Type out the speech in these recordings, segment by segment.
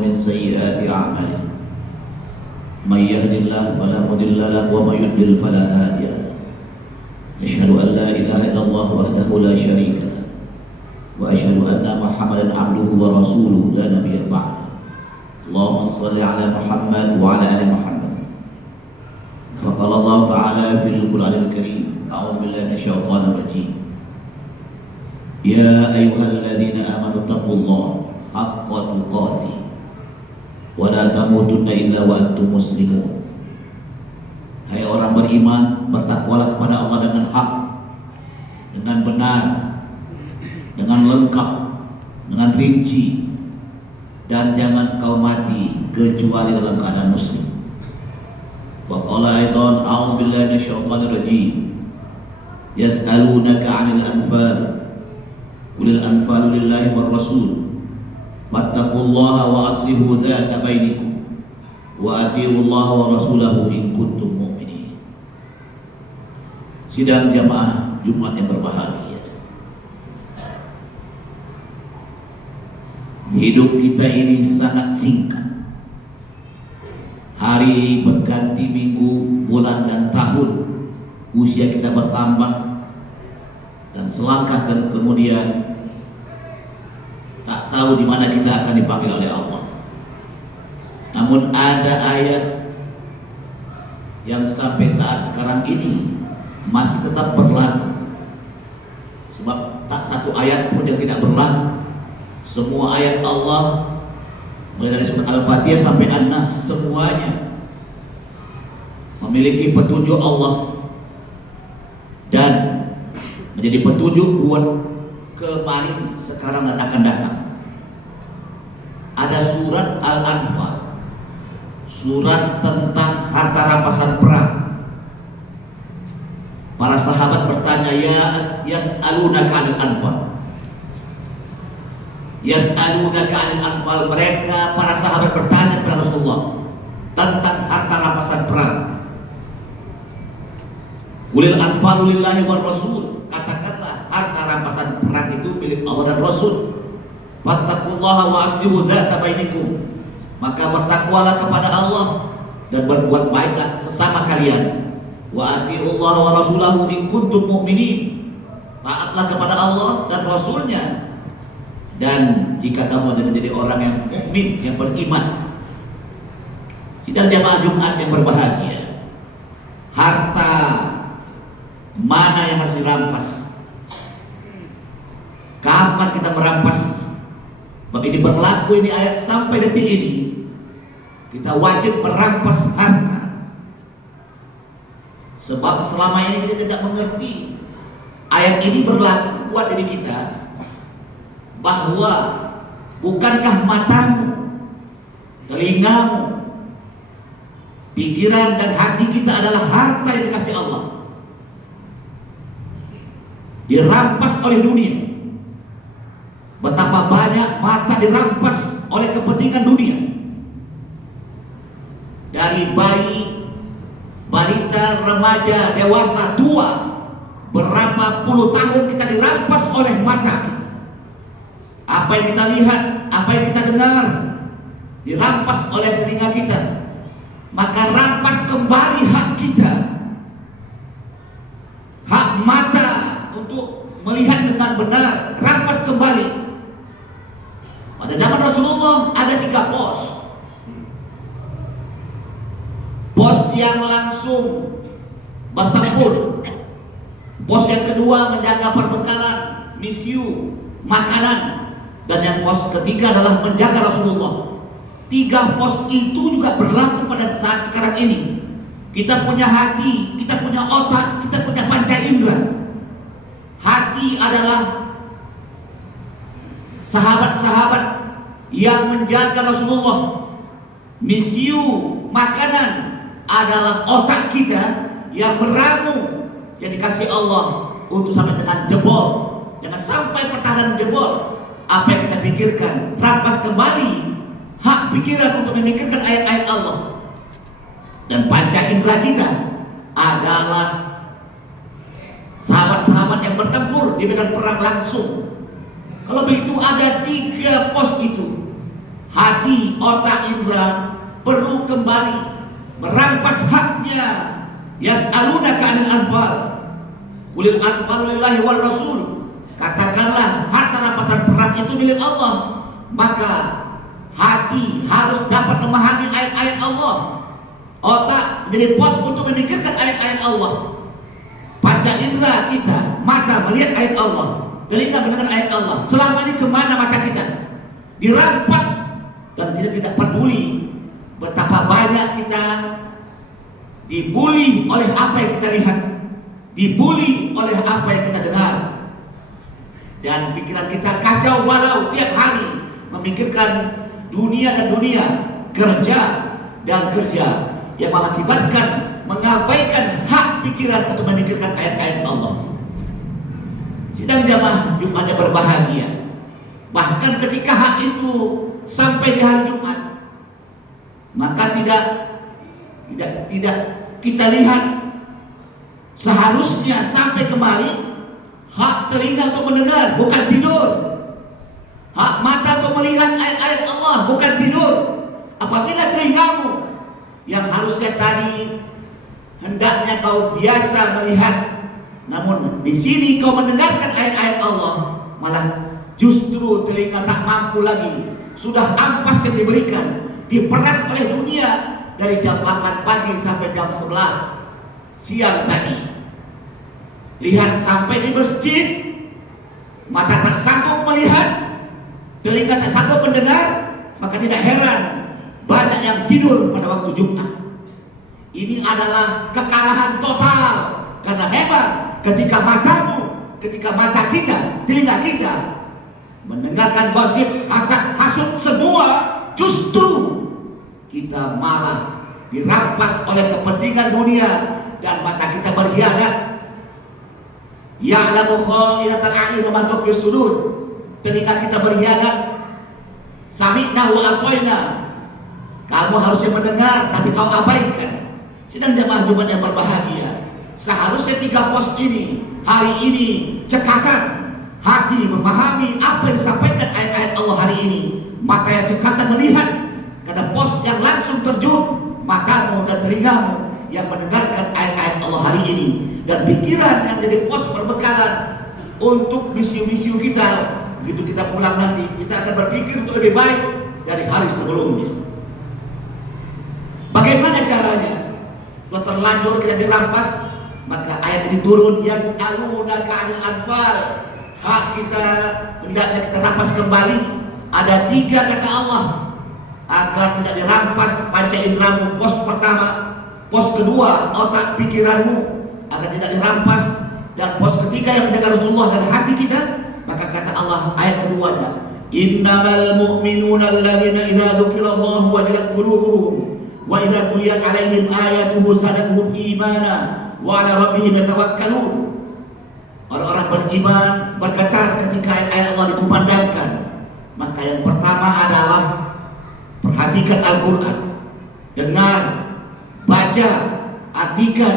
من سيئات أعمالنا من يهد الله فلا مضل له ومن يضلل فلا هادي له أشهد أن لا إله إلا الله وحده لا شريك له وأشهد أن محمدا عبده ورسوله لا نبي بعده اللهم صل على محمد وعلى آل محمد فقال الله تعالى في القرآن الكريم أعوذ بالله من الشيطان الرجيم يا أيها الذين آمنوا اتقوا الله حق تقاته ولا تموتن إلا وأنتم مسلمون. Hai orang beriman, bertakwalah kepada Allah dengan hak, dengan benar, dengan lengkap, dengan rinci, dan jangan kau mati kecuali dalam keadaan muslim. Wa qala aidan a'udzu billahi minasyaitonir rajim yas'alunaka 'anil anfal qulil anfalu lillahi war rasul fattaqullaha wa aslihu dzata bainikum wa atiullaha wa rasulahu in kuntum mu'minin. Sidang jamaah Jumat yang berbahagia, hidup kita ini sangat singkat. Hari berganti minggu, bulan dan tahun, usia kita bertambah, dan selangkah kemudian tak tahu di mana kita akan dipanggil oleh Allah. Namun ada ayat yang sampai saat sekarang ini masih tetap berlaku. Sebab tak satu ayat pun yang tidak berlaku. Semua ayat Allah mulai dari surat Al-Fatihah sampai An-Nas semuanya memiliki petunjuk Allah dan menjadi petunjuk buat kemarin, sekarang dan akan datang. Ada surat Al-Anfal, surat tentang harta rampasan perang. Para sahabat bertanya, yas'alunaka 'anil anfal. Yas'alunaka 'anil anfal. Mereka para sahabat bertanya kepada Rasulullah tentang harta rampasan perang. Qulil anfalu lillahi war rasul. Katakanlah harta rampasan perang itu milik Allah dan Rasul. Fattaqullaha wa aslihu dzata bainikum. Maka bertakwalah kepada Allah dan berbuat baiklah sesama kalian. Wa atiullaha wa rasulahu in kuntum mu'minin. Taatlah kepada Allah dan Rasulnya. Dan jika kamu menjadi orang yang mukmin, yang beriman. Sidang jamaah Jumat yang berbahagia, harta mana yang harus dirampas? Kapan kita merampas? Sebab ini berlaku, ini ayat sampai detik ini kita wajib merampas harta. Sebab selama ini kita tidak mengerti ayat ini berlaku buat diri kita, bahwa bukankah matamu, telingamu, pikiran dan hati kita adalah harta yang dikasih Allah, dirampas oleh dunia. Betapa banyak mata dirampas oleh kepentingan dunia. Dari bayi, balita, remaja, dewasa, tua, berapa puluh tahun kita dirampas oleh mata kita. Apa yang kita lihat, apa yang kita dengar, dirampas oleh telinga kita. Maka rampas kembali hak kita, hak mata untuk melihat dengan benar, rampas kembali. Pada zaman Rasulullah ada 3 pos. Pos yang langsung bertempur. Pos yang kedua menjaga perbekalan, misiu, makanan. Dan yang pos ketiga adalah menjaga Rasulullah. 3 pos itu juga berlaku pada saat sekarang ini. Kita punya hati, kita punya otak, kita punya panca indera. Hati adalah sahabat-sahabat yang menjaga Rasulullah. Misiu, makanan adalah otak kita yang meramu, yang dikasih Allah untuk sampai dengan jebol. Jangan sampai pertahanan jebol. Apa yang kita pikirkan, rampas kembali hak pikiran untuk memikirkan ayat-ayat Allah. Dan panca indera kita adalah sahabat-sahabat yang bertempur di medan perang langsung. Kalau begitu ada 3 pos itu. hati, otak, indera perlu kembali merampas haknya. Yas'alunaka 'anil anfal, qulil anfalu lillahi war rasul. Katakanlah harta rampasan perang itu milik Allah. Maka hati harus dapat memahami ayat-ayat Allah, otak menjadi pos untuk memikirkan ayat-ayat Allah, panca indera kita, mata melihat ayat Allah, telinga mendengar ayat Allah. Selama ini kemana mata kita? Dirampas, dan kita tidak peduli betapa banyak kita dibuli oleh apa yang kita lihat, dibuli oleh apa yang kita dengar, dan pikiran kita kacau balau tiap hari memikirkan dunia dan dunia, kerja dan kerja, yang mengakibatkan mengabaikan hak pikiran untuk memikirkan ayat-ayat Allah. Sidang jamaah Jumat yang berbahagia, bahkan ketika hak itu sampai di hari Jumat, maka tidak kita lihat seharusnya sampai kemari. Hak telinga untuk mendengar, bukan tidur. Hak mata untuk melihat ayat-ayat Allah, bukan tidur. Apabila telingamu yang harusnya tadi hendaknya kau biasa melihat, namun di sini kau mendengarkan ayat-ayat Allah, malah justru telinga tak mampu lagi. Sudah ampas yang diberikan, diperas oleh dunia dari jam 8 pagi sampai jam 11 siang tadi. Lihat sampai di masjid, mata tak sanggup melihat, telinga tak sanggup mendengar, maka tidak heran banyak yang tidur pada waktu Jumat. Ini adalah kekalahan total, karena memang ketika mata kita, telinga kita mendengarkan gosip, hasud semua, justru kita malah dirampas oleh kepentingan dunia dan mata kita berkhianat. Ya'lamu kha'inatal a'yun wa ma tukhfi sudur. Telinga kita berkhianat. Sami'na wa asoina. Kamu harusnya mendengar, tapi kau abaikan. Sedang jamaah Jumat yang berbahagia, seharusnya 3 pos ini hari ini cekatan hati memahami apa yang disampaikan ayat-ayat Allah hari ini. Maka yang cekatan melihat, karena pos yang langsung terjun matamu dan telingamu yang mendengarkan ayat-ayat Allah hari ini, dan pikiran yang jadi pos perbekalan untuk misi-misi kita. Begitu kita pulang nanti, kita akan berpikir untuk lebih baik dari hari sebelumnya. Bagaimana caranya? Sudah terlanjur kita dirampas, maka ayat ini turun. Yas'alunaka 'anil anfal. Hak kita hendaknya kita rampas kembali. Ada 3 kata Allah agar tidak dirampas panca inderamu. Pos pertama, pos kedua otak pikiranmu agar tidak dirampas, dan pos ketiga yang menjaga Rasulullah dalam hati kita. Maka kata Allah ayat keduanya, innamal mu'minuna alladzina idza dzukirallahu wajilat qulubuhum wa idza tuliyat 'alaihim ayatuhu zadatuhum imana wa 'ala rabbihim yatawakkalun. Orang-orang beriman bergetar ketika ayat-ayat Allah dikumandangkan. Maka yang pertama adalah perhatikan Al-Quran, dengar, baca, artikan,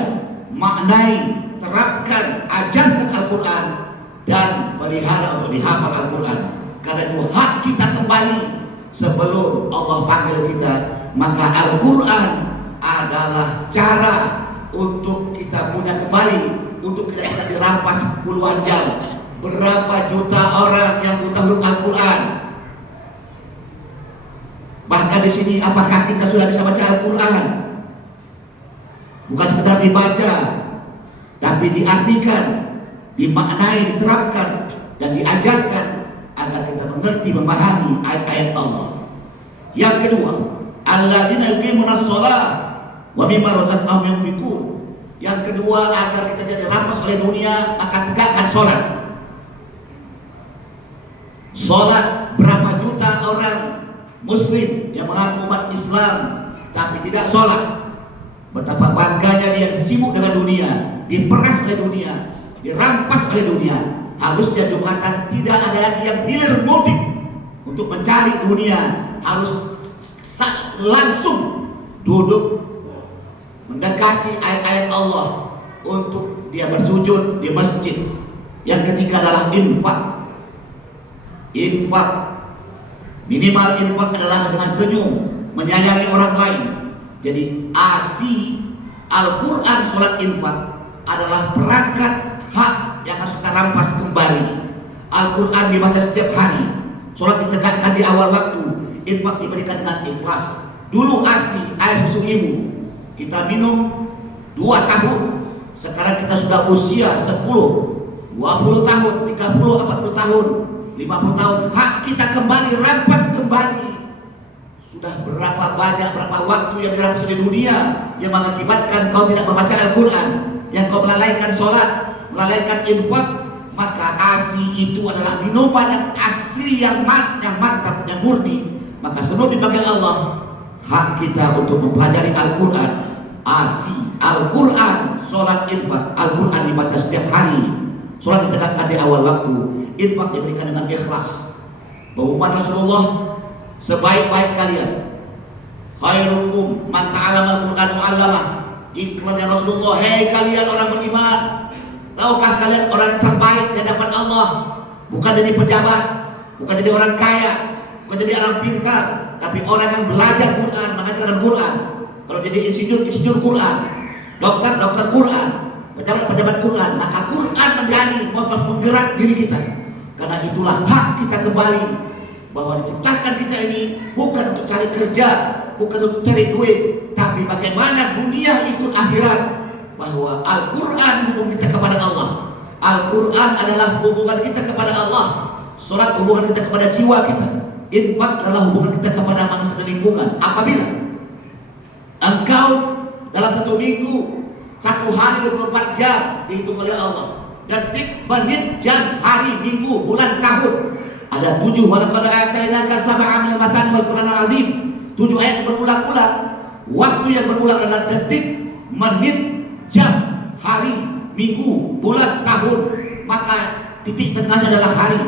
maknai, terapkan, ajarkan Al-Quran, dan pelihara untuk dihafal Al-Quran. Karena itu hak kita kembali sebelum Allah panggil kita. Maka Al-Quran adalah cara untuk kita punya kembali, untuk kita dirampas puluhan jam. Berapa juta orang yang buta huruf Al-Quran? Bahkan di sini, apakah kita sudah bisa baca Al-Quran? Bukan sekedar dibaca, tapi diartikan, dimaknai, diterapkan, dan diajarkan agar kita mengerti, memahami ayat-ayat Allah. Yang kedua, alladzina yuqimunas shalah wa mimma razaqnahum yunfiqun. Yang kedua, agar kita tidak dirampas oleh dunia, maka tegakkan sholat. Sholat, berapa juta orang Muslim yang mengaku umat Islam tapi tidak sholat. Betapa bangganya dia sibuk dengan dunia, diperas oleh dunia, dirampas oleh dunia. Harusnya Jumatan tidak ada lagi yang hilir mudik untuk mencari dunia, harus langsung duduk mendekati ayat-ayat Allah untuk dia bersujud di masjid. Yang ketiga adalah infak. Infak Minimal infak adalah dengan senyum, menyayangi orang lain. Jadi asi Al-Quran, sholat, infak adalah perangkat hak yang harus kita rampas kembali. Al-Quran dibaca setiap hari, sholat ditegakkan di awal waktu, infak diberikan dengan ikhlas. Dulu asi air susu ibu kita minum 2 tahun, sekarang kita sudah usia 10, 20 tahun, 30, 40 tahun, 50 tahun. Hak kita kembali, rampas kembali. Sudah berapa banyak, berapa waktu yang dirampas di dunia yang mengakibatkan kau tidak membaca Al-Quran, yang kau melalaikan sholat, melalaikan infak. Maka asi itu adalah minuman yang asli, yang mantap, yang murni. Maka sebelum dipanggil Allah, hak kita untuk mempelajari Al-Quran. Asi Al-Quran, sholat, infak. Al-Quran dibaca setiap hari, sholat ditegakkan di awal waktu, infak diberikan dengan ikhlas. Pengumuman Rasulullah, sebaik-baik kalian, khairukum man ta'allama al-Qur'an wa 'allamah. Iklannya Rasulullah, hei kalian orang beriman, tahukah kalian orang yang terbaik di hadapan Allah bukan jadi pejabat, bukan jadi orang kaya, bukan jadi orang pintar, tapi orang yang belajar Quran, mengajarkan Quran. Kalau jadi insinyur Quran, dokter Quran, pejabat Quran, maka Quran menjadi motor penggerak diri kita. Karena itulah hak kita kembali, bahwa diciptakan kita ini bukan untuk cari kerja, bukan untuk cari duit, tapi bagaimana dunia ikut akhirat. Bahwa Al-Quran hubungan kita kepada Allah, Al-Quran adalah hubungan kita kepada Allah, sholat hubungan kita kepada jiwa kita, infak adalah hubungan kita kepada manusia dan lingkungan. Apabila engkau dalam 1 minggu, 1 hari 24 jam dihitung oleh Allah, detik, menit, jam, hari, minggu, bulan, tahun, ada 7. Walaqad atainaka sab'an minal mathani wal Qur'anil azim. 7 ayat yang berulang-ulang. Waktu yang berulang adalah detik, menit, jam, hari, minggu, bulan, tahun. Maka titik tengahnya adalah hari.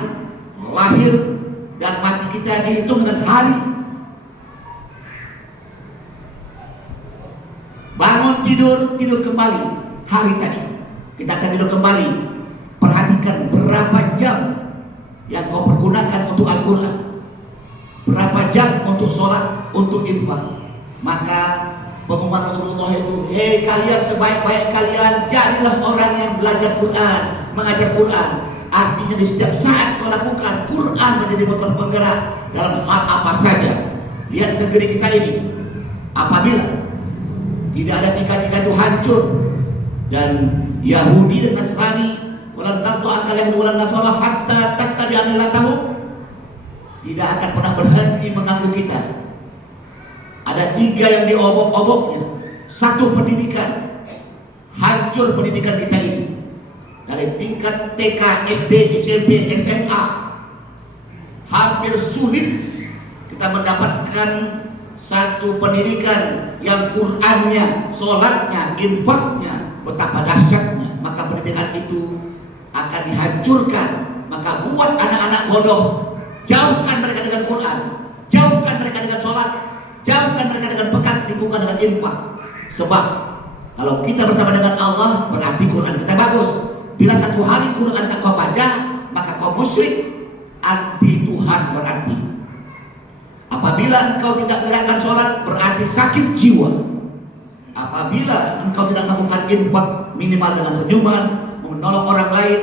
Lahir dan mati kita dihitung dengan hari. Bangun tidur kembali, hari tadi. Kita akan tidur kembali. Perhatikan berapa jam yang kau pergunakan untuk Al-Quran, berapa jam untuk sholat, untuk infak. Maka pengumuman Rasulullah itu, hei kalian sebaik-baik kalian, jadilah orang yang belajar Quran, mengajar Quran. Artinya di setiap saat kau lakukan, Quran menjadi motor penggerak dalam hal apa saja. Lihat negeri kita ini, apabila tidak ada tiga itu hancur, dan Yahudi dan Nasrani, walan tardu anka al-yahud walan nasara hatta tattabi'a millatahum, tidak akan pernah berhenti mengganggu kita. Ada 3 yang diobok-oboknya. 1, pendidikan. Hancur pendidikan kita ini. Dari tingkat TK, SD, SMP, SMA, hampir sulit kita mendapatkan satu pendidikan yang Qur'annya, sholatnya, infaknya betapa dahsyatnya. Maka pendidikan itu akan dihancurkan. Maka buat anak-anak bodoh, jauhkan mereka dengan Quran, jauhkan mereka dengan sholat, jauhkan mereka dengan pekat, lingkungan dengan infak. Sebab kalau kita bersama dengan Allah, berarti Quran kita bagus. Bila 1 hari Quran tak kau baca, maka kau musyrik, anti Tuhan berarti. Apabila engkau tidak melakukan sholat, berarti sakit jiwa. Apabila engkau tidak melakukan infak minimal dengan senyuman, menolong orang lain,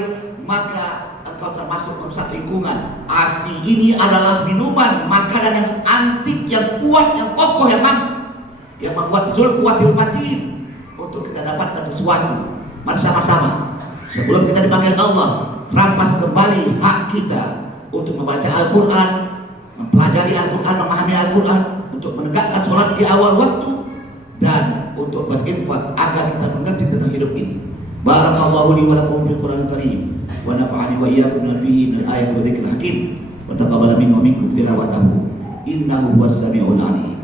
maka engkau termasuk merusak lingkungan. Asi ini adalah minuman, makanan yang antik, yang kuat, yang kokoh, yang mampu, yang membuat zulquwatil matin untuk kita dapatkan sesuatu. Mari sama-sama, sebelum kita dipanggil Allah, rampas kembali hak kita untuk membaca Al-Quran, mempelajari Al-Quran, memahami Al-Quran, untuk menegakkan sholat di awal waktu, dan untuk berinfak agar kita mengerti tentang hidup ini. Barakallahu li wa lakum fil Qur'anil Karim, wa nafa'ani wa iyyakum bima fihi min al-ayati wa dzikril hakim, wa taqabbala minni wa minkum tilawatahu, innahu huwas samiul 'alim.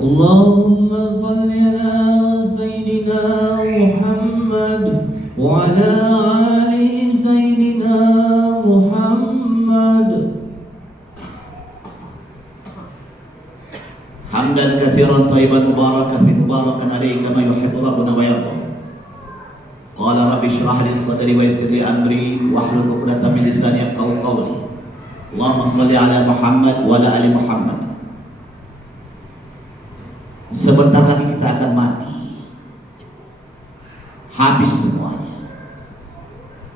Allahumma shalli ala sayyidina Muhammad wa ala ali sayyidina Muhammad. Hamdan katsiran thayyiban mubarakan alaihi kama yuhibbu rabbuna wa yarda. Qala rabbi shrah li sadri wa yassir li amri wahlul 'uqdatam min lisani yafqahu qawli. Allahumma sholli ala Muhammad wa ala ali Muhammad. Sebentar lagi kita akan mati, habis semuanya.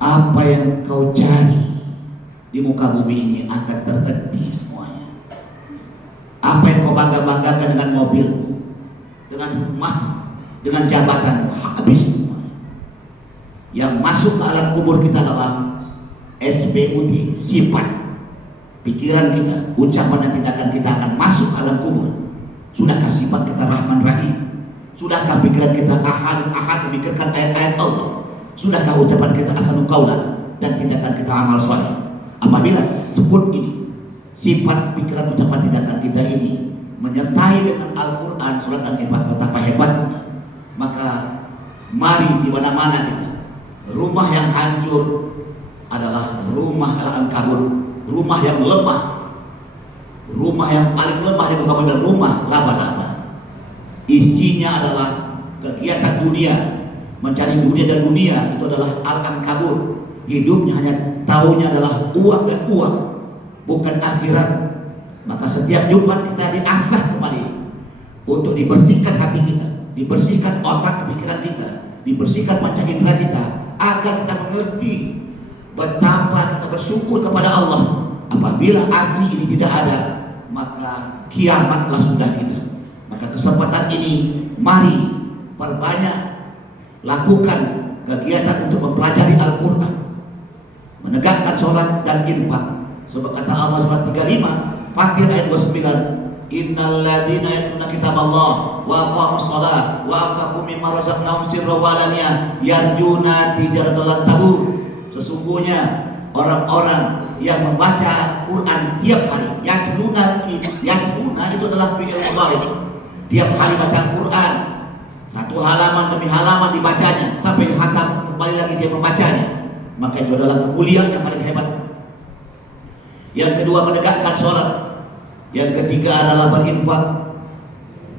Apa yang kau cari di muka bumi ini akan terhenti semuanya. Apa yang kau bangga-banggakan dengan mobilmu, dengan rumah, dengan jabatan, habis semuanya. Yang masuk ke alam kubur kita adalah SPUT, sifat, pikiran kita, ucapan dan tindakan kita akan masuk ke alam kubur. Sudahkah sifat kita Rahman Rahim? Sudahkah pikiran kita ahad memikirkan ayat-ayat Allah? Sudahkah ucapan kita ahsanul qaulan dan tindakan kita amal saleh? Apabila sebut ini, sifat, pikiran, ucapan, tindakan kita ini menyertai dengan Al-Quran, surat An-Nifat, betapa hebatnya, maka mari di mana-mana kita, rumah yang hancur adalah rumah Al-Ankabut, rumah yang lemah, rumah yang paling lemah di muka bumi, rumah laba-laba. Isinya adalah kegiatan dunia, mencari dunia, dan dunia itu adalah Al-Ankabut. Hidupnya hanya taunya adalah uang dan uang, bukan akhirat. Maka setiap Jumat kita diasah kembali untuk dibersihkan hati kita, dibersihkan otak pikiran kita, dibersihkan panca indera kita, agar kita mengerti betapa kita bersyukur kepada Allah. Apabila asi ini tidak ada, maka kiamatlah sudah kita. Maka kesempatan ini mari perbanyak, lakukan kegiatan untuk mempelajari Al-Quran, menegakkan sholat dan infak. Sebab kata Allah surat 35 Fatir ayat 29, innal ladzina yatluna kitaballah wa aqamus shalah wa anfaqu mimma razaqnahum sirran wa alaniyah yarjuna tijaratan lan tabur. Sesungguhnya orang-orang yang membaca Quran tiap hari, yatluna itu adalah fi'il mudhari. Tiap hari baca Quran, satu halaman demi halaman dibacanya sampai dihatam, kembali lagi dia membacanya, maka itu adalah kemuliaan yang paling hebat. Yang kedua, menegakkan sholat. Yang ketiga adalah berinfak,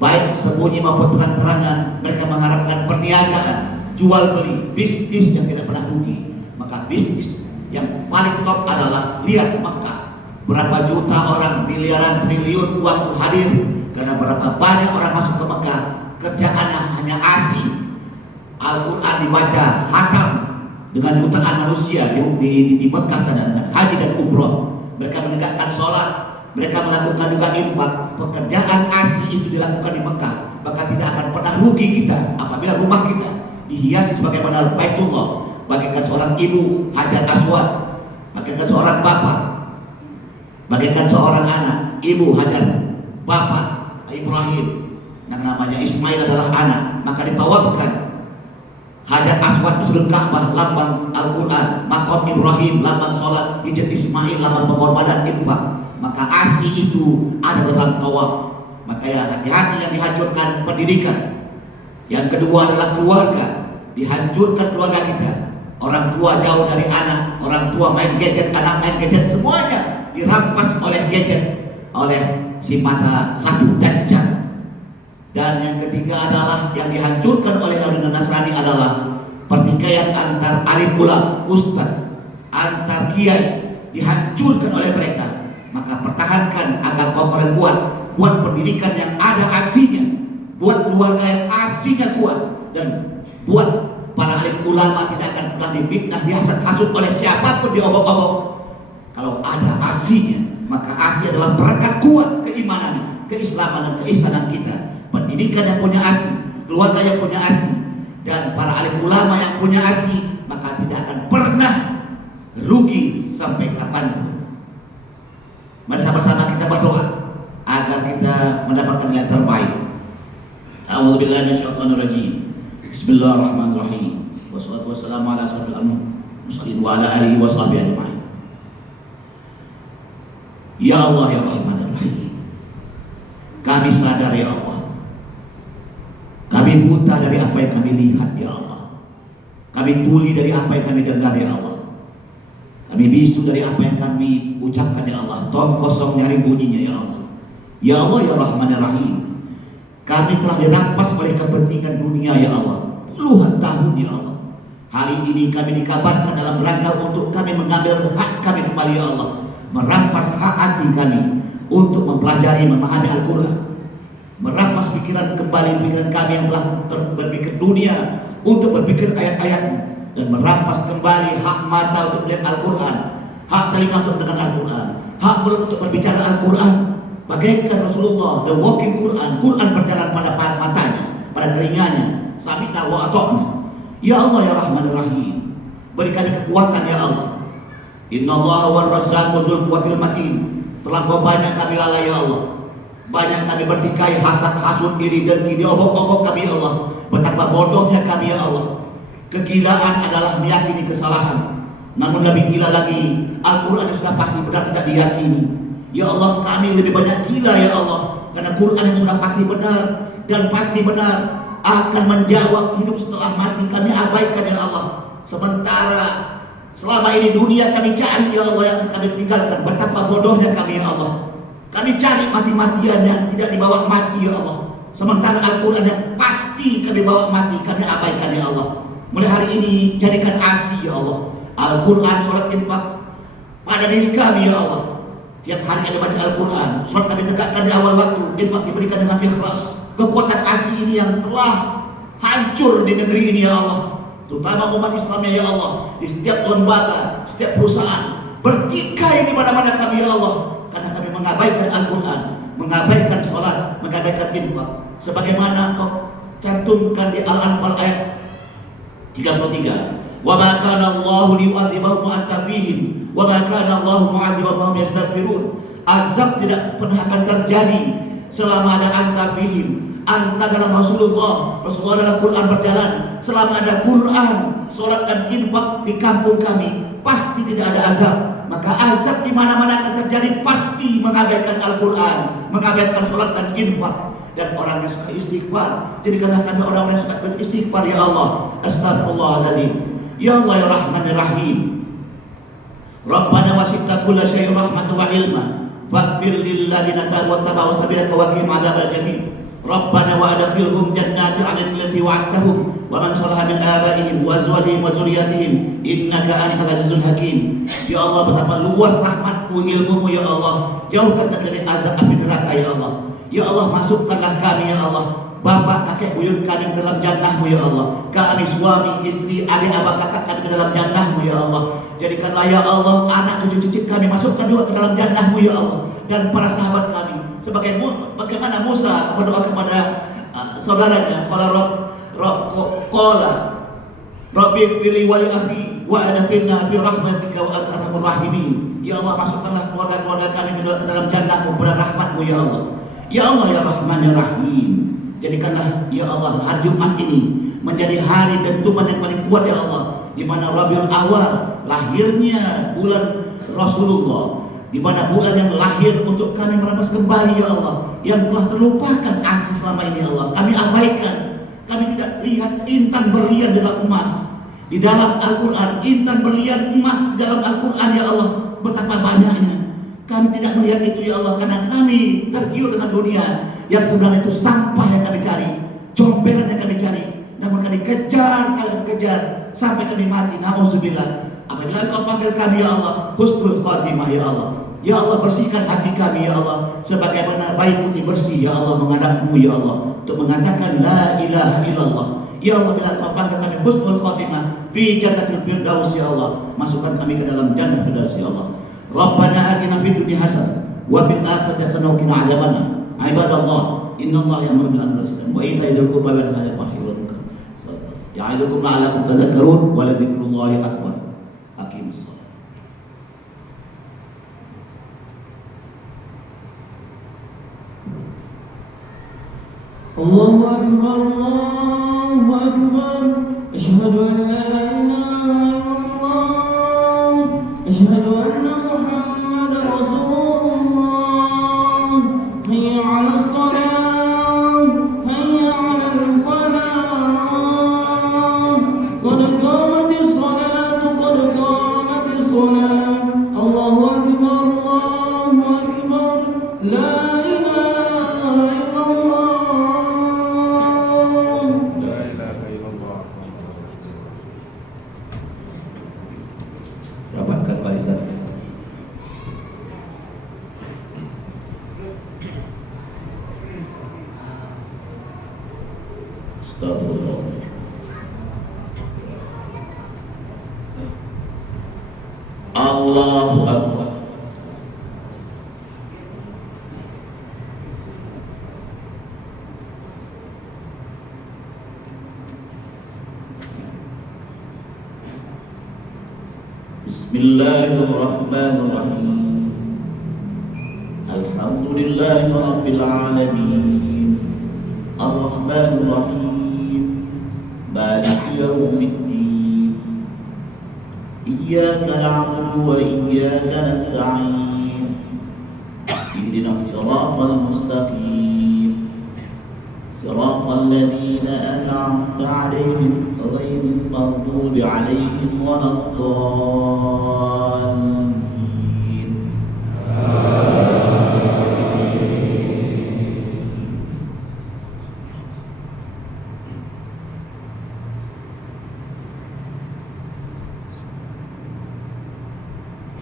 baik sembunyi maupun terang-terangan. Mereka mengharapkan perniagaan, jual beli, bisnis yang tidak pernah rugi. Maka bisnis yang paling top adalah lihat Mekah, berapa juta orang, miliaran, triliun uang itu hadir karena berapa banyak orang masuk ke Mekah, kerjaannya hanya asi. Al-Quran dibaca, hatam dengan jutaan manusia di Mekah sana dengan haji dan umroh. Mereka menegakkan sholat, mereka melakukan juga infak. Pekerjaan asi itu dilakukan di Mekah, maka tidak akan pernah rugi kita apabila rumah kita dihiasi sebagaimana Baitullah, bagaikan seorang ibu Hajar Aswad, bagaikan seorang bapak, bagaikan seorang anak, ibu Hajar, bapak Ibrahim, yang namanya Ismail adalah anak, maka ditawafkan Hajar Aswad di sudut Ka'bah, lambang Al-Quran, Maqam Ibrahim, lambang sholat, hijab Ismail, lambang pengorbanan infak. Maka asi itu ada dalam tawaf. Maka ya hati-hati yang dihancurkan pendidikan. Yang kedua adalah keluarga, dihancurkan keluarga kita. Orang tua jauh dari anak, orang tua main gadget, anak main gadget, semuanya dirampas oleh gadget, oleh si mata satu Dajjal. Dan yang ketiga adalah yang dihancurkan oleh Yahudi dan Nasrani adalah pertikaian antar alim ulama, ustaz, antar kiai, dihancurkan oleh mereka. Maka pertahankan agar kokoh dan kuat, buat pendidikan yang ada asinya, buat keluarga yang asinya kuat, dan buat para alim ulama tidak akan pernah difitnah, dihasut-hasut oleh siapapun, diobok-obok. Kalau ada asinya, maka asi adalah perekat kuat keimanan, keislaman dan keisanan kita. Pendidikan yang punya asi, keluarga yang punya asi, dan para alim ulama yang punya asi, maka tidak akan pernah rugi sampai kapanpun. Mari sama-sama kita berdoa agar kita mendapatkan yang terbaik. A'udzubillahi minasyaitonirrajim. Bismillahirrahmanirrahim. Wassalatu wassalamu ala asyrofil mursalin wa ala alihi wa sahbihi ajma'in. Ya Allah ya Rahman ya Rahim, kami sadar ya Allah, kami buta dari apa yang kami lihat ya Allah, kami tuli dari apa yang kami dengar ya Allah, kami bisu dari apa yang kami ucapkan ya Allah, tong kosong nyari bunyinya ya Allah. Ya Allah ya Rahman ya Rahim, kami telah dirampas oleh kepentingan dunia ya Allah, puluhan tahun ya Allah. Hari ini kami dikabarkan dalam rangka untuk kami mengambil hak kami kembali ya Allah. merampas hak hati kami untuk mempelajari memahami Al-Quran, merampas pikiran kami yang telah berpikir dunia untuk berpikir ayat-ayat-Mu, dan merampas kembali hak mata untuk melihat Al-Quran, hak telinga untuk mendengar Al-Quran, hak mulut untuk berbicara Al-Quran. Bagaikan Rasulullah, the walking Quran, Quran berjalan pada matanya, pada telinganya. Sami'na wa ata'na. Ya Allah ya Rahman ya Rahim, beri kami kekuatan ya Allah. Inna Allah wa razzaqu dzul quwwatil matin. Terlampau banyak kami lalai ya Allah, banyak kami bertikai, hasad, hasud, iri, dengki, diobok-obok kami ya Allah. Betapa bodohnya kami ya Allah. Kegilaan adalah meyakini kesalahan, namun lebih gila lagi Al-Quran yang sudah pasti benar tidak diyakini. Ya Allah, kami lebih banyak gila ya Allah, karena Quran yang sudah pasti benar dan pasti benar akan menjawab hidup setelah mati kami abaikan ya Allah. Sementara selama ini dunia kami cari ya Allah, yang kami tinggalkan. Betapa bodohnya kami ya Allah. Kami cari mati-matian yang tidak dibawa mati ya Allah. Sementara Al-Quran yang pasti kami bawa mati kami abaikan ya Allah. Mulai hari ini jadikan asli ya Allah Al-Quran, sholat, infak pada diri kami ya Allah. Tiap hari kami baca Al-Quran, sholat kami tegakkan di awal waktu, infak diberikan dengan ikhlas. Kekuatan asli ini yang telah hancur di negeri ini ya Allah, terutama umat Islamnya ya Allah. Di setiap lembaga, setiap perusahaan bertikai di mana-mana kami ya Allah, karena kami mengabaikan Al-Quran, mengabaikan sholat, mengabaikan infak. Sebagaimana kau cantumkan di Al-Anfal ayat 33, wa ma kana Allahu liyu'adzibahum wa anta fihim wa ma kana Allahu mu'adzibahum wa hum yastaghfirun. Azab tidak pernah akan terjadi selama ada anta fihim. Anta adalah Rasulullah, Rasulullah adalah Quran berjalan. Selama ada Quran, sholat dan infak di kampung kami, pasti tidak ada azab. Maka azab di mana-mana akan terjadi, pasti mengabaikan Al-Quran, mengabaikan sholat dan infak. Dan orang yang suka istighfar, jadikanlah kami orang-orang yang suka beristighfar ya Allah. Astagfirullahaladzim. Ya Allah ya Rahman ya Rahim. Rabbana wasi'ta kulla syai'in rahmatan wa ilma faghfir lil ladzina tabu wa tabu sabilaka wa qihim adzabal jahim. Rabbana wa adkhilhum jannati 'adnin allati wa'adtahum wa man salaha min abaihim wa azwajihim wa dzurriyyatihim innaka antal azizul hakim. Ya Allah, betapa luas rahmat-Mu, ilmu-Mu ya Allah. Jauhkan kami dari azab api neraka ya Allah. Ya Allah, masukkanlah kami ya Allah, bapak, kakek, buyut kami ke dalam jannah-Mu ya Allah. Kami suami, istri, adik, abang, kakak kami ke dalam jannah-Mu ya Allah. Jadikanlah ya Allah anak cucu-cucu kami masukkan juga ke dalam jannah-Mu ya Allah. Dan para sahabat kami, bagaimana Musa berdoa kepada saudaranya, qala Rabbi fili wa li akhi wa adkhilna fi rahmatika wa anta arhamur rahimin. Ya Allah, masukkanlah keluarga-keluarga kami ke dalam jannah-Mu pada rahmat-Mu ya Allah. Ya Allah ya Rahman ya Rahim. Jadikanlah ya Allah hari Jumat ini menjadi hari dentuman yang paling kuat ya Allah, di mana Rabiul Awal, lahirnya bulan Rasulullah, di mana bulan yang lahir untuk kami merampas kembali ya Allah, yang telah terlupakan asli selama ini ya Allah. Kami abaikan, kami tidak lihat intan berlian dalam emas di dalam Al-Quran, intan berlian emas di dalam Al-Quran ya Allah. Betapa banyaknya kami tidak melihat itu ya Allah, karena kami tergiur dengan dunia yang sebenarnya itu sampah yang kami cari, comberan yang kami cari. Namun kami kejar sampai kami mati. Nauzubillah. Apabila Engkau panggil kami ya Allah, husnul khatimah ya Allah. Ya Allah, bersihkan hati kami ya Allah, sebagaimana bayi putih bersih ya Allah menghadap-Mu ya Allah, untuk mengatakan la ilaha illallah. Ya Allah, bila Engkau panggil kami husnul khatimah fi jannatil firdaus ya Allah, masukkan kami ke dalam jannah firdaus ya Allah. Rabbana atina fid dunya hasanah wa fil akhirati hasanah wa qina adzabannar. Ibadallah, innallaha ya'muru bil 'adli wal ihsani wa ita'i dzil qurba wal yatama wal munkar. Ya'idukum la'allakum tadhakkarun wa la dzikrullahi akbar. Aqimus shalah. Allahu akbar, Allahu akbar. Asyhadu an la ilaha illallah, asyhadu anna Muhammadar Rasulullah. Hayya 'alas shalah, hayya 'alal falah. Qad qamatis salatu, qad qamatis salat. Allahu akbar, Allahu akbar. La dapatkan barisan. Astagfirullah. Allahu Akbar. Bismillahirrahmanirrahim. Alhamdulillahi rabbil alamin. Ar-Rahmanir Rahim. Maliki yaumiddin. Iyyaka na'budu wa iyyaka nasta'in. Ihdinas siratal mustaqim. Siratal ladzina an'amta 'alaihim ghairil maghdubi 'alaihim waladdallin.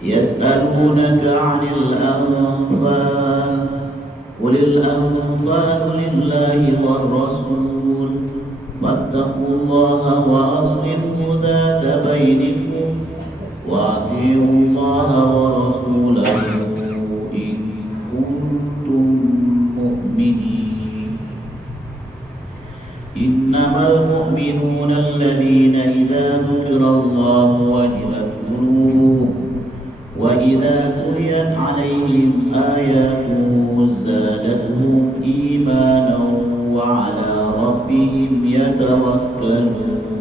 يسألونك عن الأنفال قل الأنفال لله والرسول فاتقوا الله وأصلحوا ذات بينكم وأطيعوا الله ورسوله إن كنتم مؤمنين إنما المؤمنون الذين إذا ذكر الله وجلت قلوبهم وإذا تليت عليهم آياته زادتهم إيمانا وعلى ربهم يتوكلون